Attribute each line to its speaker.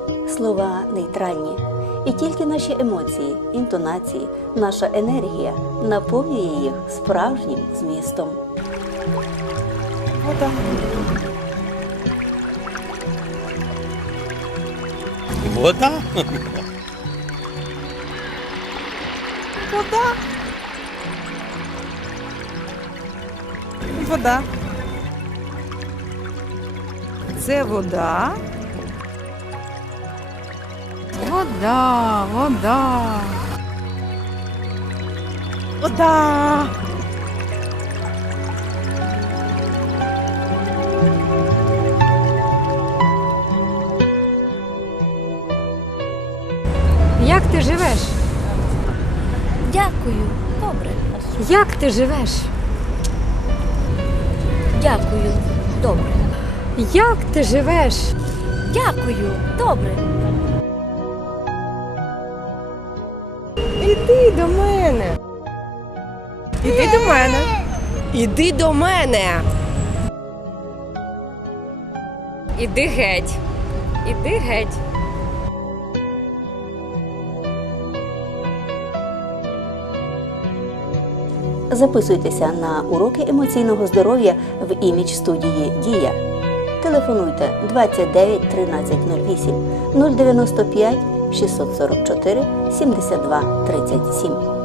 Speaker 1: Слова нейтральні. І тільки наші емоції, інтонації, наша енергія наповнює їх справжнім змістом.
Speaker 2: Вода.
Speaker 3: Вода?
Speaker 2: Вода. Вода. Це вода. Вода, вода. Вода.
Speaker 4: Як ти живеш?
Speaker 5: Дякую, добре.
Speaker 4: Як ти живеш?
Speaker 5: Дякую, добре.
Speaker 4: Як ти живеш?
Speaker 5: Дякую, добре.
Speaker 2: Іди до мене. Іди до мене.
Speaker 6: Іди до мене.
Speaker 4: Іди геть. Іди геть.
Speaker 1: Записуйтеся на уроки емоційного здоров'я в імідж студії «Дія». Телефонуйте 29 13 08 095 644 72 37.